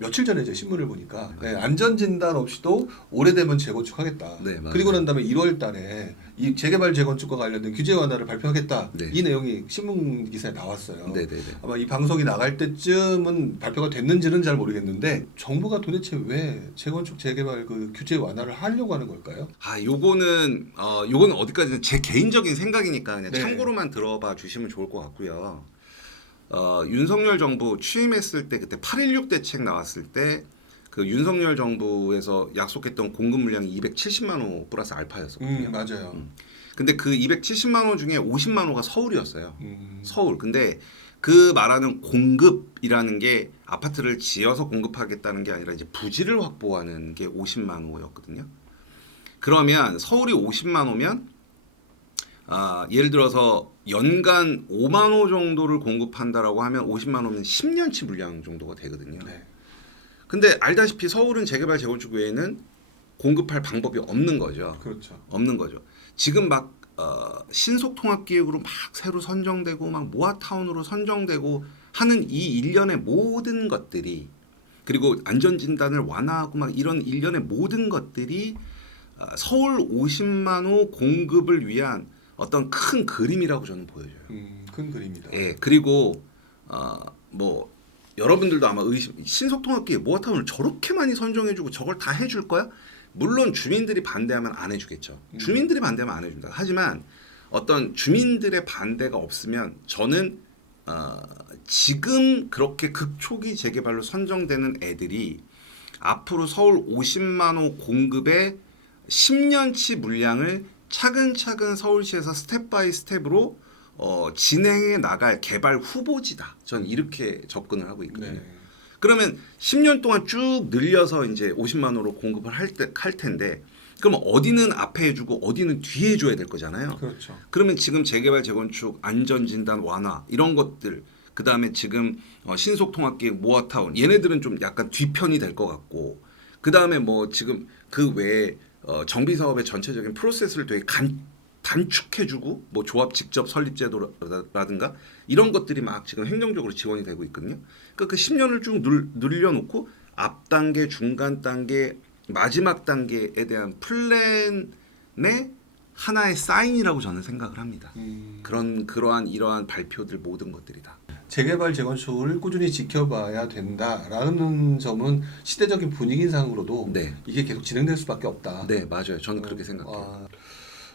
며칠 전에 제 신문을 보니까 안전진단 없이도 오래되면 재건축하겠다. 네, 맞아요. 그리고 난 다음에 1월 달에 이 재개발 재건축과 관련된 규제 완화를 발표하겠다. 네. 이 내용이 신문 기사에 나왔어요. 네네네. 아마 이 방송이 나갈 때쯤은 발표가 됐는지는 잘 모르겠는데 정부가 도대체 왜 재건축 재개발 그 규제 완화를 하려고 하는 걸까요? 요거는 어디까지는 제 개인적인 생각이니까 그냥 네. 참고로만 들어봐 주시면 좋을 것 같고요. 윤석열 정부 취임했을 때 그때 8.16 대책 나왔을 때 그 윤석열 정부에서 약속했던 공급 물량이 270만 호 플러스 알파였었거든요. 맞아요. 근데 그 270만 호 중에 50만 호가 서울이었어요. 음. 서울. 근데 그 말하는 공급이라는 게 아파트를 지어서 공급하겠다는 게 아니라 이제 부지를 확보하는 게 50만 호였거든요. 그러면 서울이 50만 호면 예를 들어서 연간 5만 호 정도를 공급한다라고 하면 50만 호면 10년치 물량 정도가 되거든요. 네. 근데 알다시피 서울은 재개발 재건축 외에는 공급할 방법이 없는 거죠. 그렇죠. 없는 거죠. 지금 막 신속통합기획으로 막 새로 선정되고 막 모아타운으로 선정되고 하는 이 일련의 모든 것들이 그리고 안전진단을 완화하고 막 이런 일련의 모든 것들이 서울 50만 호 공급을 위한 어떤 큰 그림이라고 저는 보여져요. 큰 그림이다. 예, 그리고 뭐 여러분들도 아마 신속통합기획 모아타운을 저렇게 많이 선정해주고 저걸 다 해줄 거야? 물론 주민들이 반대하면 안 해주겠죠. 주민들이 반대하면 안 해준다. 하지만 어떤 주민들의 반대가 없으면 저는 지금 그렇게 극초기 재개발로 선정되는 애들이 앞으로 서울 50만 호 공급의 10년치 물량을 차근차근 서울시에서 스텝 바이 스텝으로 진행해 나갈 개발 후보지다. 전 이렇게 접근을 하고 있거든요. 네. 그러면 10년 동안 쭉 늘려서 이제 50만 호로 공급을 할 텐데 그럼 어디는 앞에 해주고 어디는 뒤에 해줘야 될 거잖아요. 그렇죠. 그러면 지금 재개발 재건축 안전진단 완화 이런 것들 그 다음에 지금 신속통합기획 모아타운 얘네들은 좀 약간 뒤편이 될 것 같고 그 다음에 뭐 지금 그 외에 정비사업의 전체적인 프로세스를 되게 단축해주고 뭐 조합 직접 설립제도라든가 이런 것들이 막 지금 행정적으로 지원이 되고 있거든요. 그러니까 그 10년을 쭉 늘려놓고 앞 단계, 중간 단계, 마지막 단계에 대한 플랜의 하나의 사인이라고 저는 생각을 합니다. 그러한 이러한 발표들 모든 것들이 다. 재개발 재건축을 꾸준히 지켜봐야 된다라는 점은 시대적인 분위기상으로도 네. 이게 계속 진행될 수밖에 없다. 네, 맞아요. 저는 그렇게 생각해요.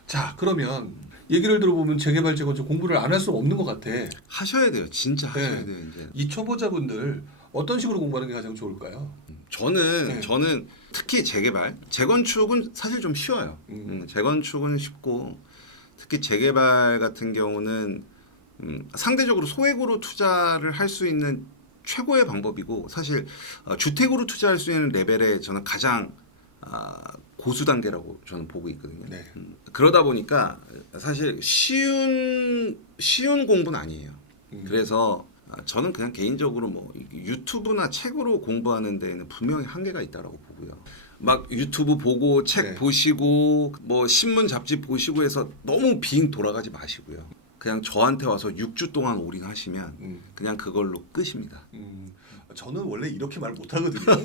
자, 그러면 얘기를 들어보면 재개발 재건축 공부를 안 할 수 없는 것 같아. 하셔야 돼요. 진짜 하셔야 네. 돼요. 이제. 이 초보자분들 어떤 식으로 공부하는 게 가장 좋을까요? 저는 특히 재개발, 재건축은 사실 좀 쉬워요. 재건축은 쉽고 특히 재개발 같은 경우는 상대적으로 소액으로 투자를 할 수 있는 최고의 방법이고 사실 주택으로 투자할 수 있는 레벨에 저는 가장 고수 단계라고 저는 보고 있거든요. 네. 그러다 보니까 사실 쉬운 공부는 아니에요. 그래서 저는 그냥 개인적으로 뭐 유튜브나 책으로 공부하는 데에는 분명히 한계가 있다라고 보고요. 막 유튜브 보고 책 네. 보시고 뭐 신문 잡지 보시고 해서 너무 빙 돌아가지 마시고요. 그냥 저한테 와서 6주 동안 올인하시면 그냥 그걸로 끝입니다. 저는 원래 이렇게 말 못하거든요.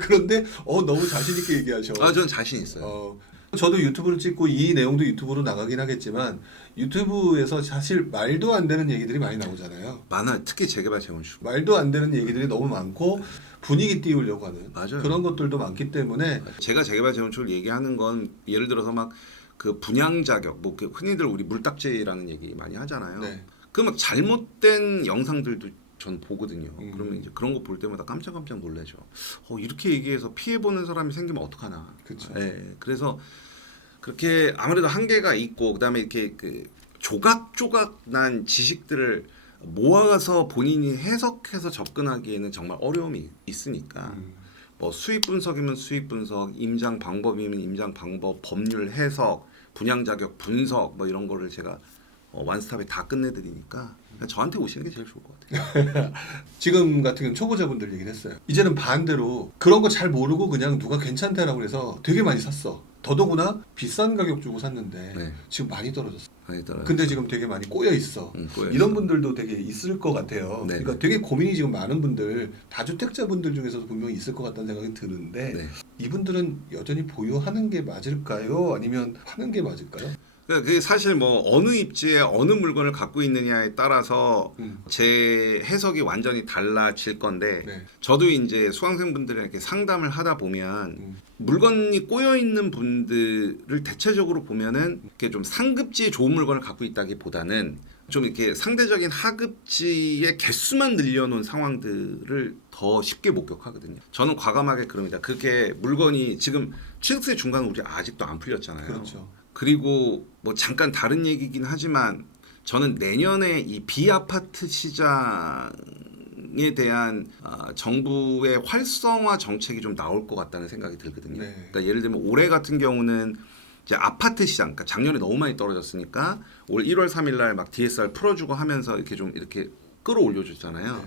그런데 너무 자신 있게 얘기하셔. 저는 자신 있어요. 저도 유튜브를 찍고 이 내용도 유튜브로 나가긴 하겠지만 유튜브에서 사실 말도 안 되는 얘기들이 많이 나오잖아요. 많아요. 특히 재개발 재건축. 말도 안 되는 얘기들이 너무 많고 분위기 띄우려고 하는 맞아요. 그런 것들도 많기 때문에 제가 재개발 재건축을 얘기하는 건 예를 들어서 막 그 분양 자격, 뭐 흔히들 우리 물딱지라는 얘기 많이 하잖아요. 네. 그 막 잘못된 영상들도 전 보거든요. 그러면 이제 그런 거 볼 때마다 깜짝깜짝 놀라죠. 이렇게 얘기해서 피해 보는 사람이 생기면 어떡하나. 그쵸. 네, 그래서 그렇게 아무래도 한계가 있고 그다음에 이렇게 그 조각조각 난 지식들을 모아서 본인이 해석해서 접근하기에는 정말 어려움이 있으니까 뭐 수익 분석이면 수익 분석, 임장 방법이면 임장 방법, 법률 해석, 분양 자격 분석 뭐 이런 거를 제가 완스톱에 다 끝내드리니까 그냥 저한테 오시는 게 제일 좋을 것 같아요. 지금 같은 경우는 초보자분들 얘기를 했어요. 이제는 반대로 그런 거 잘 모르고 그냥 누가 괜찮다라고 해서 되게 많이 샀어. 더더구나 비싼 가격 주고 샀는데 네. 지금 많이 떨어졌어. 많이 따라요. 근데 지금 되게 많이 꼬여 있어. 꼬여 이런 있어. 분들도 되게 있을 것 같아요. 네. 그러니까 되게 고민이 지금 많은 분들, 다주택자분들 중에서도 분명히 있을 것 같다는 생각이 드는데 네. 이분들은 여전히 보유하는 게 맞을까요? 아니면 파는 게 맞을까요? 그러니까 그게 사실 뭐 어느 입지에 어느 물건을 갖고 있느냐에 따라서 제 해석이 완전히 달라질 건데 네. 저도 이제 수강생분들에게 상담을 하다 보면 물건이 꼬여 있는 분들을 대체적으로 보면은 이렇게 좀 상급지의 좋은 물건을 갖고 있다기보다는 좀 이렇게 상대적인 하급지의 개수만 늘려놓은 상황들을 더 쉽게 목격하거든요. 저는 과감하게 그럽니다. 그게 물건이 지금 취득세 중간은 우리 아직도 안 풀렸잖아요. 그렇죠. 그리고 뭐 잠깐 다른 얘기긴 하지만 저는 내년에 이 비아파트 시장에 대한 정부의 활성화 정책이 좀 나올 것 같다는 생각이 들거든요. 네. 그러니까 예를 들면 올해 같은 경우는 이제 아파트 시장, 그러니까 작년에 너무 많이 떨어졌으니까 올 1월 3일 날 막 DSR 풀어주고 하면서 이렇게 좀 이렇게 끌어올려줬잖아요. 네.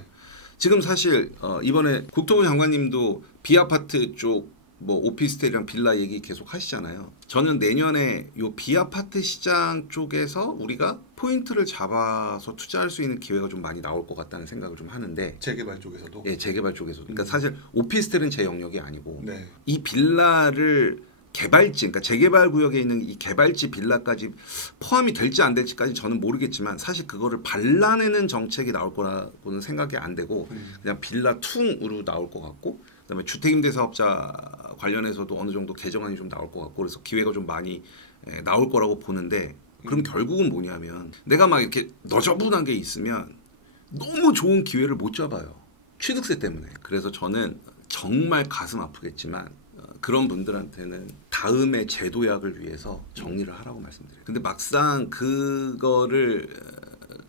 지금 사실 이번에 국토부 장관님도 비아파트 쪽 뭐 오피스텔이랑 빌라 얘기 계속 하시잖아요. 저는 내년에 요 비아파트 시장 쪽에서 우리가 포인트를 잡아서 투자할 수 있는 기회가 좀 많이 나올 것 같다는 생각을 좀 하는데, 재개발 쪽에서도. 예, 재개발 쪽에서. 그러니까 사실 오피스텔은 제 영역이 아니고 네. 이 빌라를 개발지, 그러니까 재개발 구역에 있는 이 개발지 빌라까지 포함이 될지 안 될지까지 저는 모르겠지만 사실 그거를 발라내는 정책이 나올 거라고는 생각이 안 되고 그냥 빌라 퉁으로 나올 것 같고, 그다음에 주택임대사업자 관련해서도 어느 정도 개정안이 좀 나올 것 같고, 그래서 기회가 좀 많이 나올 거라고 보는데, 그럼 결국은 뭐냐면 내가 막 이렇게 너저분한 게 있으면 너무 좋은 기회를 못 잡아요. 취득세 때문에. 그래서 저는 정말 가슴 아프겠지만 그런 분들한테는 다음에 제도약을 위해서 정리를 하라고 말씀드려요. 근데 막상 그거를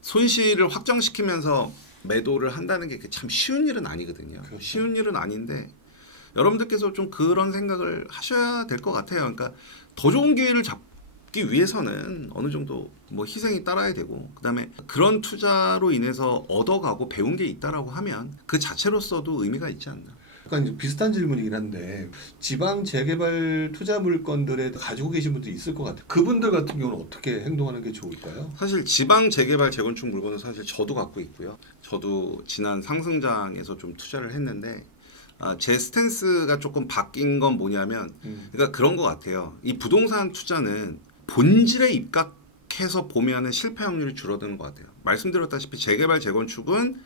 손실을 확정시키면서 매도를 한다는 게 참 쉬운 일은 아니거든요. 그렇죠. 쉬운 일은 아닌데 여러분들께서 좀 그런 생각을 하셔야 될 것 같아요. 그러니까 더 좋은 기회를 잡기 위해서는 어느 정도 뭐 희생이 따라야 되고, 그다음에 그런 투자로 인해서 얻어가고 배운 게 있다라고 하면 그 자체로서도 의미가 있지 않나. 약간 이제 비슷한 질문이긴 한데 지방 재개발 투자 물건들에 가지고 계신 분들이 있을 것 같아요. 그분들 같은 경우는 어떻게 행동하는 게 좋을까요? 사실 지방 재개발 재건축 물건은 사실 저도 갖고 있고요. 저도 지난 상승장에서 좀 투자를 했는데 제 스탠스가 조금 바뀐 건 뭐냐면, 그러니까 그런 것 같아요. 이 부동산 투자는 본질에 입각해서 보면은 실패 확률이 줄어드는 것 같아요. 말씀드렸다시피 재개발 재건축은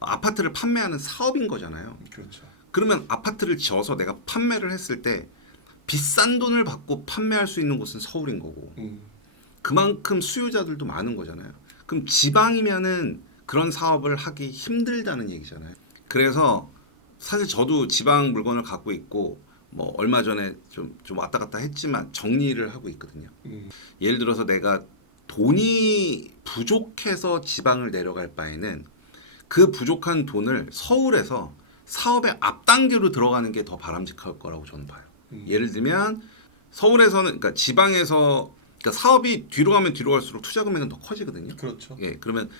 아파트를 판매하는 사업인 거잖아요. 그렇죠. 그러면 아파트를 지어서 내가 판매를 했을 때 비싼 돈을 받고 판매할 수 있는 곳은 서울인 거고, 그만큼 수요자들도 많은 거잖아요. 그럼 지방이면은 그런 사업을 하기 힘들다는 얘기잖아요. 그래서 사실 저도 지방 물건을 갖고 있고 뭐 얼마 전에 좀 왔다 갔다 했지만 정리를 하고 있거든요. 예를 들어서 내가 돈이 부족해서 지방을 내려갈 바에는 그 부족한 돈을 서울에서 사업의 앞단계로 들어가는 게 더 바람직할 거라고 저는 봐요. 예를 들면 서울에서는, 그러니까 지방에서, 그러니까 사업이 뒤로 가면 뒤로 갈수록 투자 금액은 더 커지거든요. 그렇죠. 예, 그러면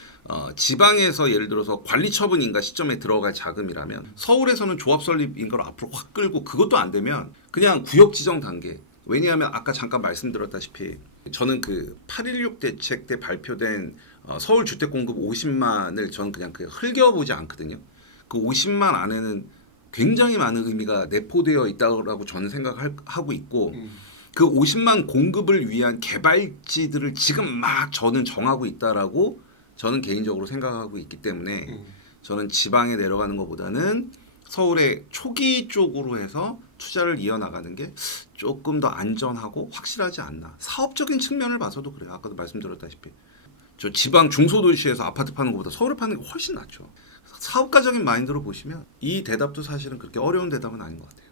지방에서 예를 들어서 관리 처분인가 시점에 들어갈 자금이라면 서울에서는 조합 설립인 걸 앞으로 확 끌고, 그것도 안 되면 그냥 구역 지정 단계. 왜냐하면 아까 잠깐 말씀드렸다시피 저는 그 8.16 대책 때 발표된 서울 주택 공급 50만을 저는 그냥 흘겨보지 않거든요. 그 50만 안에는 굉장히 많은 의미가 내포되어 있다고 저는 생각하고 있고, 그 50만 공급을 위한 개발지들을 지금 막 저는 정하고 있다라고 저는 개인적으로 생각하고 있기 때문에 저는 지방에 내려가는 것보다는 서울의 초기 쪽으로 해서 투자를 이어나가는 게 조금 더 안전하고 확실하지 않나. 사업적인 측면을 봐서도 그래요. 아까도 말씀드렸다시피 저 지방 중소도시에서 아파트 파는 것보다 서울에 파는 게 훨씬 낫죠. 사업가적인 마인드로 보시면 이 대답도 사실은 그렇게 어려운 대답은 아닌 것 같아요.